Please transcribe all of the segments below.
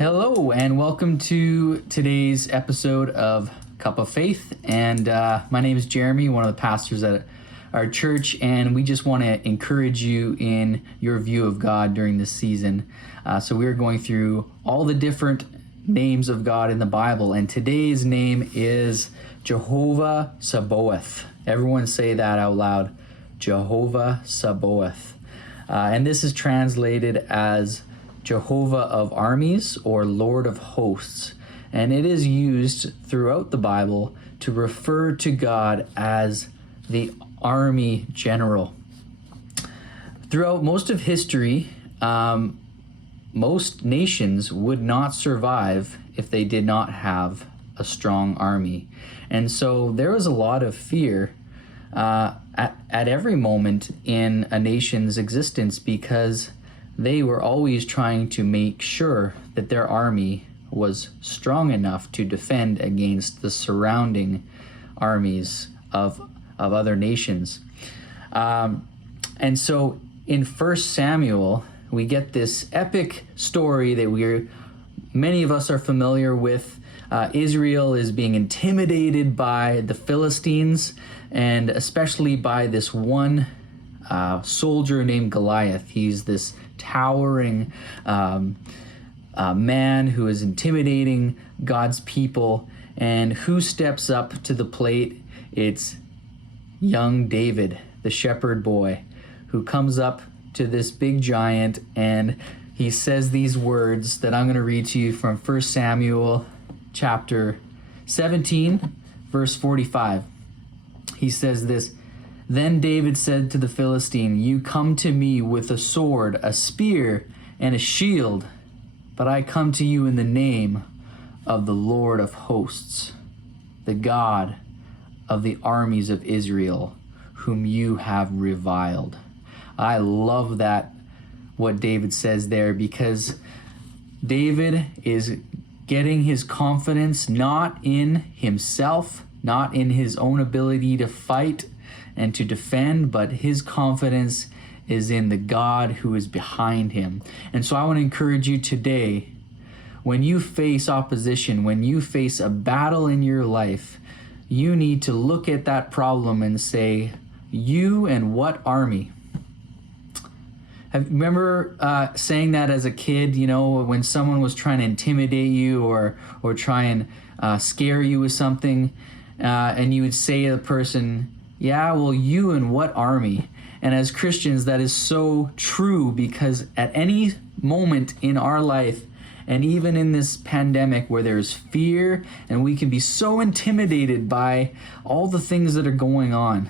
Hello, and welcome to today's episode of Cup of Faith. And my name is Jeremy, one of the pastors at our church, and we just want to encourage you in your view of God during this season. So we're going through all the different names of God in the Bible, and today's name is Jehovah Sabaoth. Everyone say that out loud, Jehovah Sabaoth. And this is translated as Jehovah of armies or Lord of hosts. And it is used throughout the Bible to refer to God as the army general. Throughout most of history, most nations would not survive if they did not have a strong army. And so there was a lot of fear at every moment in a nation's existence, because they were always trying to make sure that their army was strong enough to defend against the surrounding armies of other nations. And so in 1 Samuel, we get this epic story that many of us are familiar with. Israel is being intimidated by the Philistines, and especially by this one soldier named Goliath. He's this towering man who is intimidating God's people. And who steps up to the plate? It's young David, the shepherd boy, who comes up to this big giant, and he says these words that I'm going to read to you from 1 Samuel chapter 17, verse 45. He says this: "Then David said to the Philistine, 'You come to me with a sword, a spear, and a shield, but I come to you in the name of the Lord of hosts, the God of the armies of Israel, whom you have reviled.'" I love that, what David says there, because David is getting his confidence not in himself, not in his own ability to fight and to defend, but his confidence is in the God who is behind him. And so I want to encourage you today, when you face opposition, when you face a battle in your life, you need to look at that problem and say, "You and what army?" Remember saying that as a kid, when someone was trying to intimidate you or try and scare you with something, and you would say to the person, "Yeah, well, you and what army?" And as Christians, that is so true, because at any moment in our life, and even in this pandemic where there's fear and we can be so intimidated by all the things that are going on,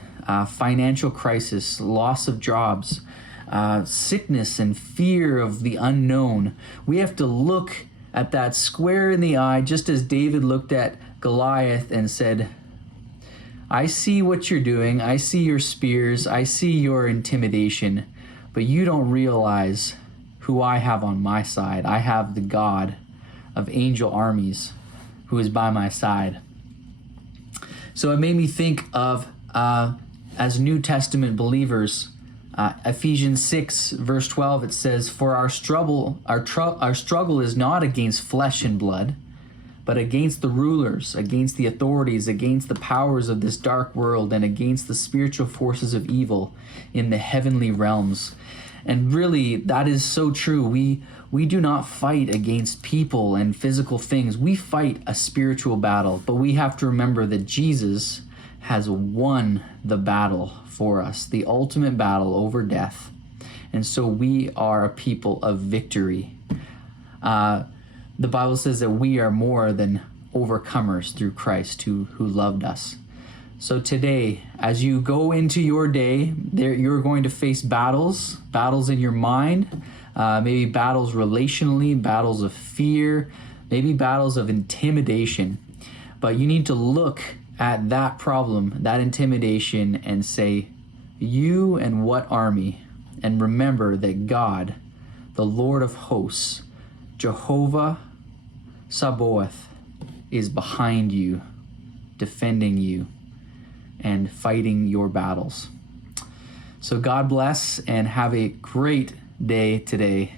financial crisis, loss of jobs, sickness and fear of the unknown, we have to look at that square in the eye, just as David looked at Goliath and said, "I see what you're doing. I see your spears. I see your intimidation, but you don't realize who I have on my side. I have the God of angel armies who is by my side." So it made me think of, as New Testament believers, Ephesians 6, verse 12, it says, "For our struggle is not against flesh and blood, but against the rulers, against the authorities, against the powers of this dark world, and against the spiritual forces of evil in the heavenly realms." And really, that is so true. We do not fight against people and physical things. We fight a spiritual battle, but we have to remember that Jesus has won the battle for us, the ultimate battle over death. And so we are a people of victory. The Bible says that we are more than overcomers through Christ who loved us. So today, as you go into your day, you're going to face battles in your mind, maybe battles relationally, battles of fear, maybe battles of intimidation. But you need to look at that problem, that intimidation, and say, "You and what army?" And remember that God, the Lord of hosts, Jehovah Sabaoth, is behind you, defending you and fighting your battles. So God bless, and have a great day today.